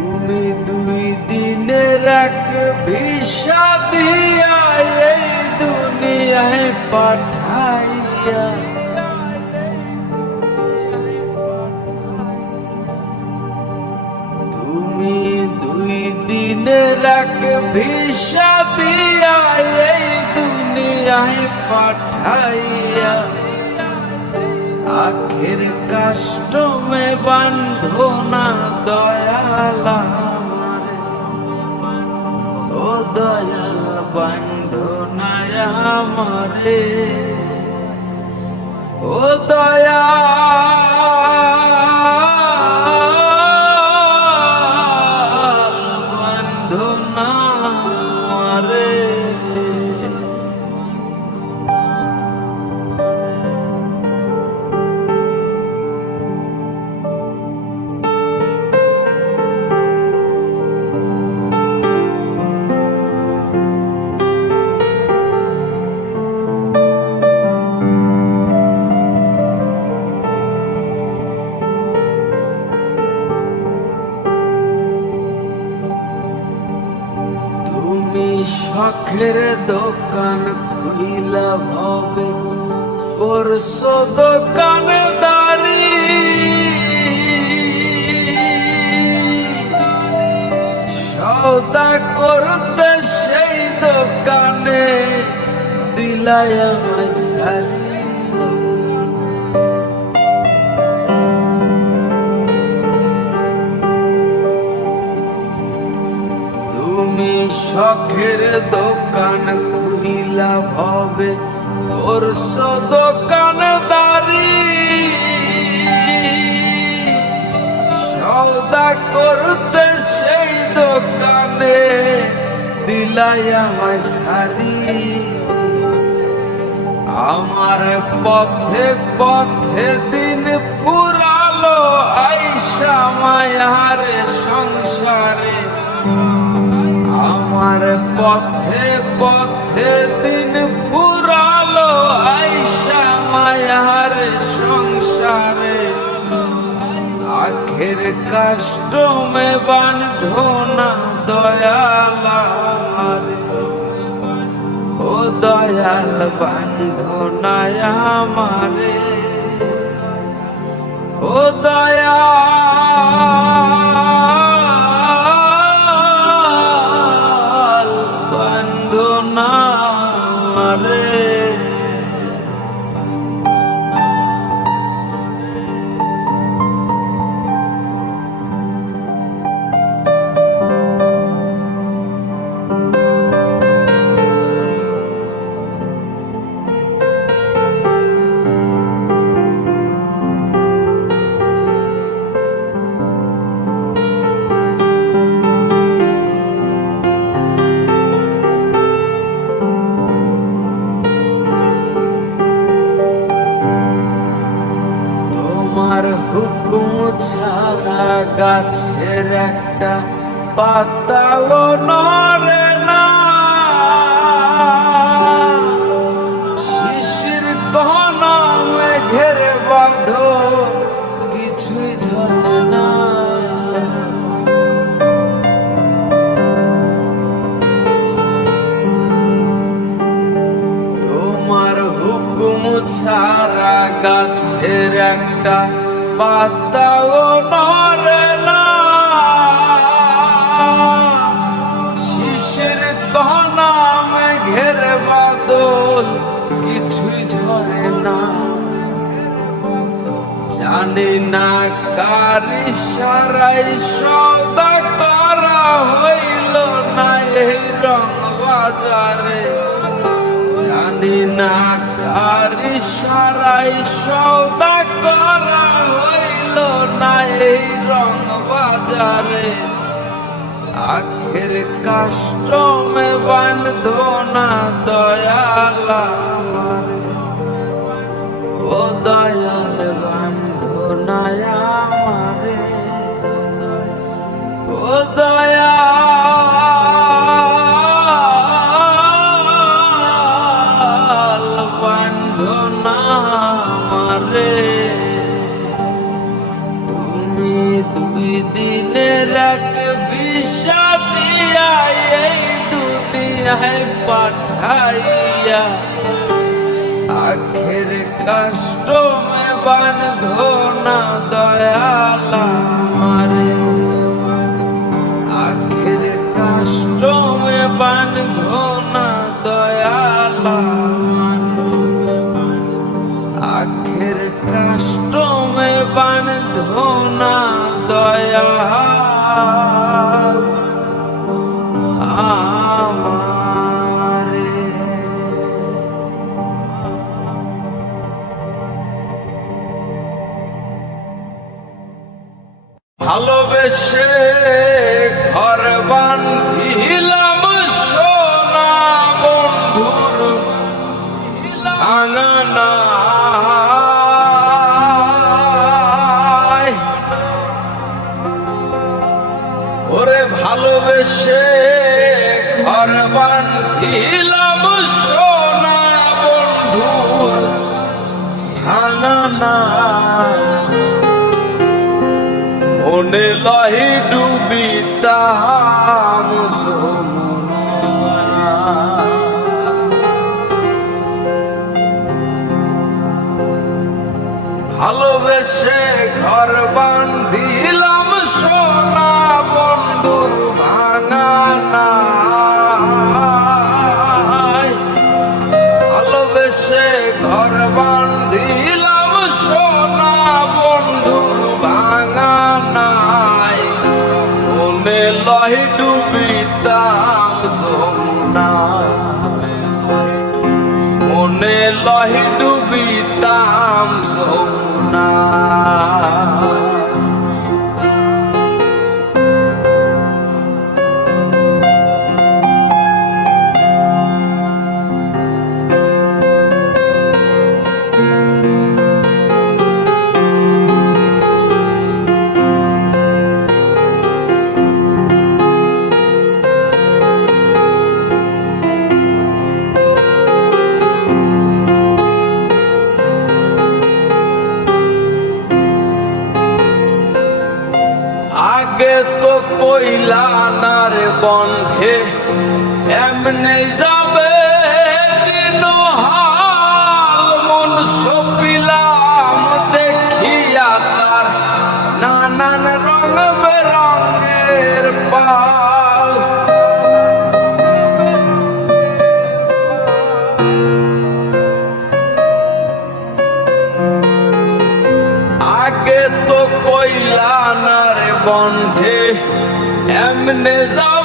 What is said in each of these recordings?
তুমি দুই দিনের এক ভিসা দিয়া এই দুনিয়ায় পাঠাইয়া। তুমি দুই দিনের এক ভিসা দিয়া এই দুনিয়ায় পাঠাইয়া। আখের কাষ্টমে বান্ধো না দয়াল। ও দয়াল বান্ধো না আমারে ও দয়াল শখের দোকান খুইলা ভাবে করছ দোকানদারি সৌদা করতে সেই দোকানে দিলাই আমায় শখের দোকান খুইলা ভবে করছ দোকানদারি। সৌদা করতে সেই দোকানে দিলাই আমায় সারি আমার পথে পথে দিন ফুরালো আইসা মায়ারে সংসারে। আমার পথে পথে দিন ফুরালো আইসা মায়ার সংসারে। আখের কাষ্টমে বান্ধো না দয়াল ও দয়াল বান্ধো না আমারে। ও দয়াল একটা পাতাও নড়ে না। শিশির কহনা মেঘের বাদল, কিছুই ঝরে না। জানি না কার ইশারায় সদা করা হইল না এই রং বাজারে। জানি না কার সারাই সৌদা করা হইল না এই রং বাজারে। আখের কাস্টমে বান্ধ না দয়াল। পাঠাইয়া আখের কষ্ট মে বান্ধো না দয়ালা মারে আখের কষ্ট মে বান্ধো না দয়ালা আখের কষ্ট বান্ধো না দয়া ভালোবেসে ঘর বান্ধিলাম সোনা বন্ধুর ভাঙানা ওরে ভালোবেসে ঘর বান্ধিলাম সোনা বন্ধুর ভাঙানা লহি ডুবিতাম ভালোবেসে ঘর বান্ধিলাম সোনা বন্ধুর ভাঙা নাই। ভালোবেসে ঘর বান্ধিলাম মনে বন্ধে এমনে যাবে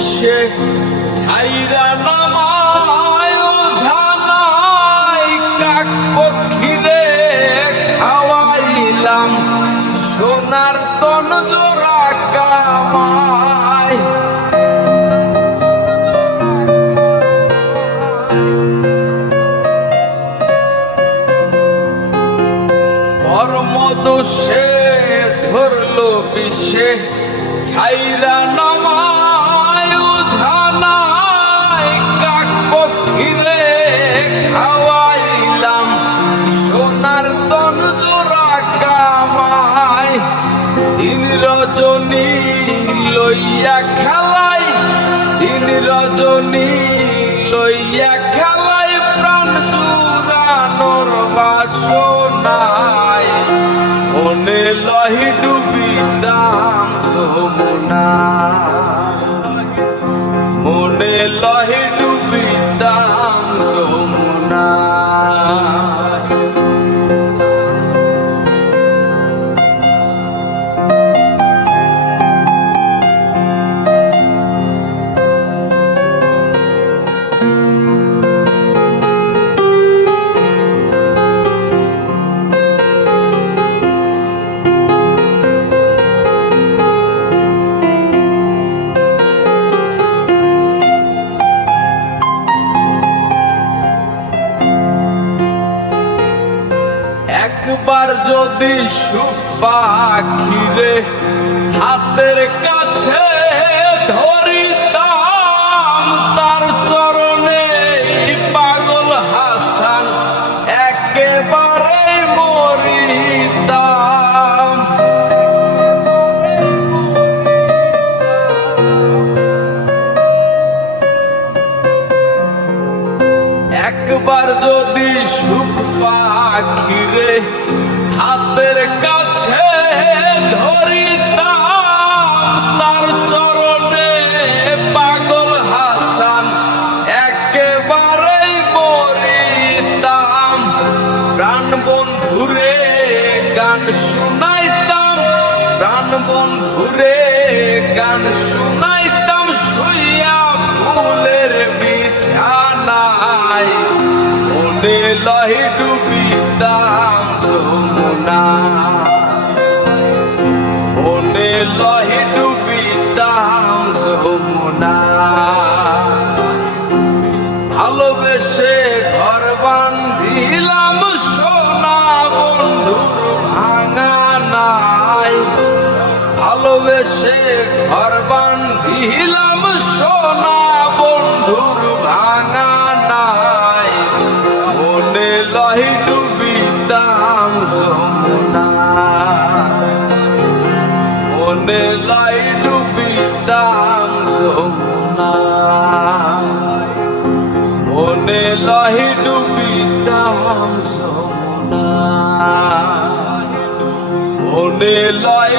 বিশ্বে ছাইরা নামায় ঝানাই কাক পক্ষীরে খাওয়াইলাম। সোনার তন জোড়া কামাই। কর্মদোষে ধরলো বিশ্বে ছাইরা নামায় লহি ডুবিতাম যমুনা মনে লহি একবার যদি সুপাখিরে হাতের কাছে ধরিতাম ভালোবেসে ঘর বান্ধিলাম সোনা, বন্ধুর ভাঙা নাই। মনে লহি ডুবিতাম যমুনা। মনে লাই ডুবিতাম যমুনা। মনে লহি ডুবিতাম যমুনা। মনে লয়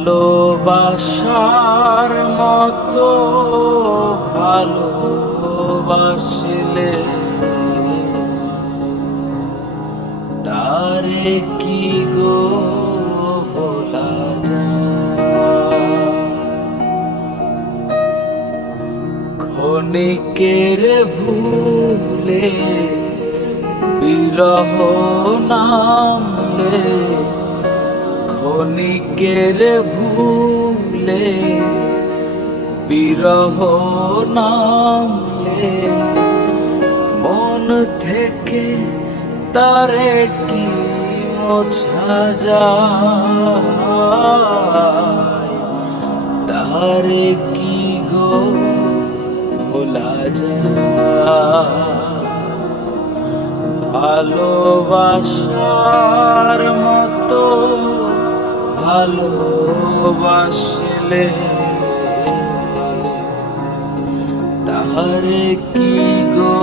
ভালোবাসার মতো ভালোবাসলে তারে কি গো যায়? ক্ষণিকের ভুলে বিরহ নামলে ক্ষণিকের ভুলে, বিরহ নামলে, মন থেকে তারে কি মোছা যায়? তারে কি গো ভোলা যায়? ভালোবাসার মতো ভালোবাসলে তাহারে কি গো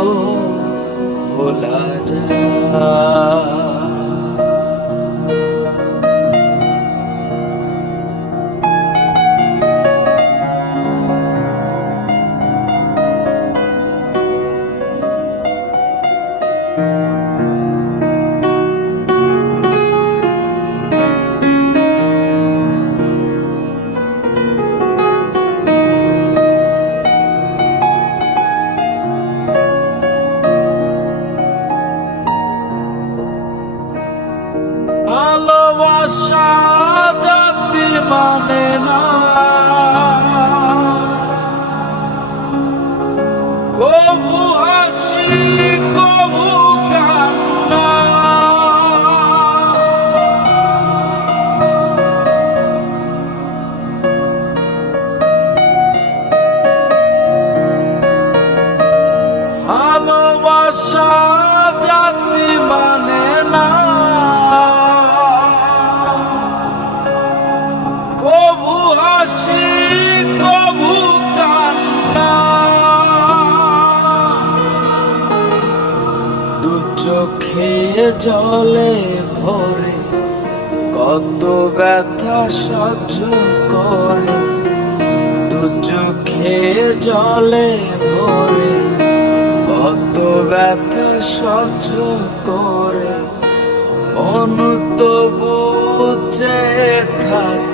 ভোলা যায়? মানে না। চোখে জলে ভরে কত ব্যথা সহ্য করে। দু চোখে জলে ভরে কত ব্যথা সহ্য করে। তো বুঝে থাকে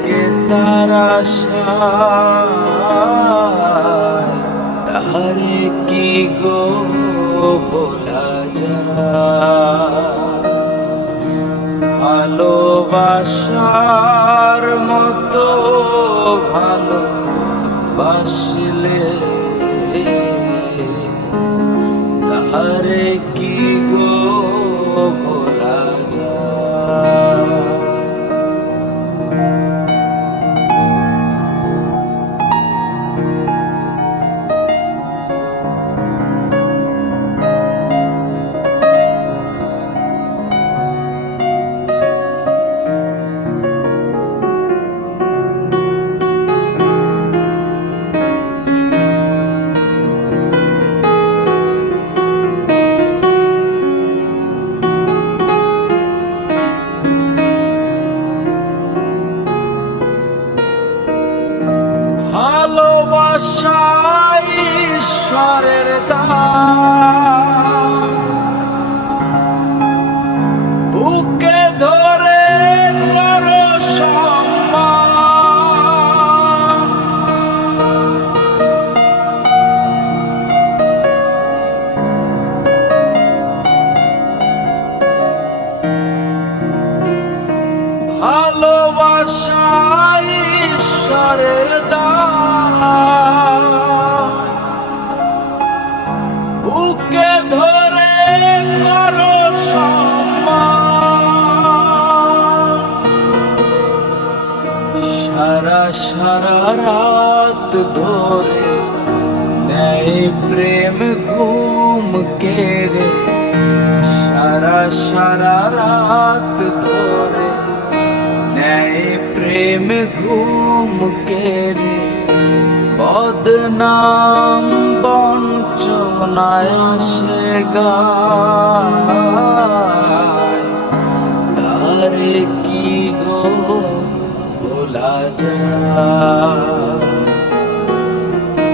তারা তাহারে কি গো বলা ভালোবাসার মতো ভালো বাসলে ধরে নেই প্রেম ঘুম কেড়ে সারা সারা রাত ধরে নেই প্রেম ঘুম কেড়ে বদনাম বঞ্চনায় আসে গায়। তারে কি গো ভোলা যায়?